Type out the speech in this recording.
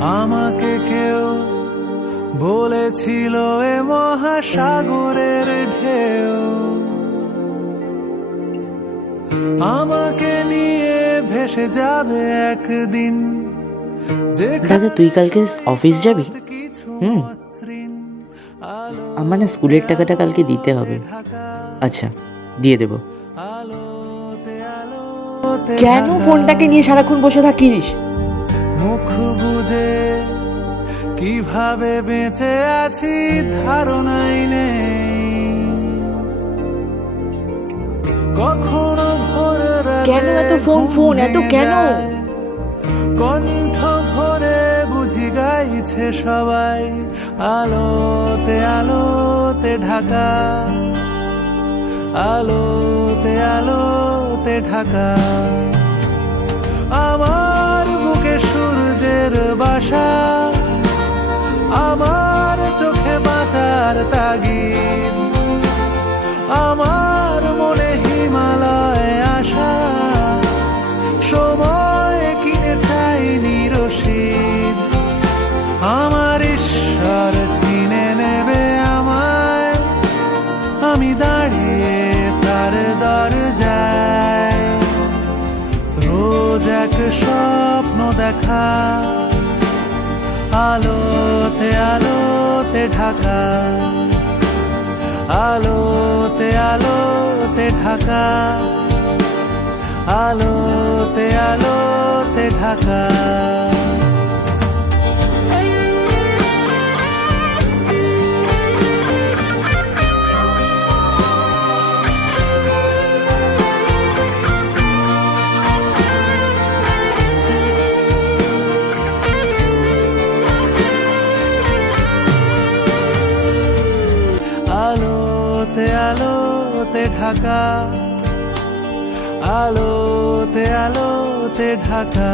আমাকে কেউ বলেছিল এ মহাসাগরের ঢেউ আমাকে নিয়ে ভেসে যাবে একদিন। দাদা তুই কালকে অফিস যাবি? আমার না স্কুলের টাকাটা কালকে দিতে হবে। আচ্ছা দিয়ে দেব। কেন ফোনটাকে নিয়ে সারাক্ষণ বসে থাকিস? মুখ বুঝে কিভাবে বেঁচে আছি ধারণাই নেই। কখনো ভোর কেন এত ফোন ফোন এত কেন? কণ্ঠ ভরে বুঝি গাইছে সবাই। আলোতে আলোতে ঢাকা, আলোতে আলোতে ঢাকা। আমার বুকে সূর্যের বাসা, আমার চোখে বাঁচার তাগিদ, আমার মনে হিমালয় আশা। সময় কিনে চাইনি রশিদ, আমার ঈশ্বর চিনে নেবে আমায়। আমি দাঁড়িয়ে তার দরজায়, রোজ এক স্বপ্ন দেখা। আলোতে আলোতে ঢাকা, আলোতে আলোতে ঢাকা, আলোতে আলোতে ঢাকা। আলোতে আলোতে ঢাকা, আলোতে আলোতে ঢাকা।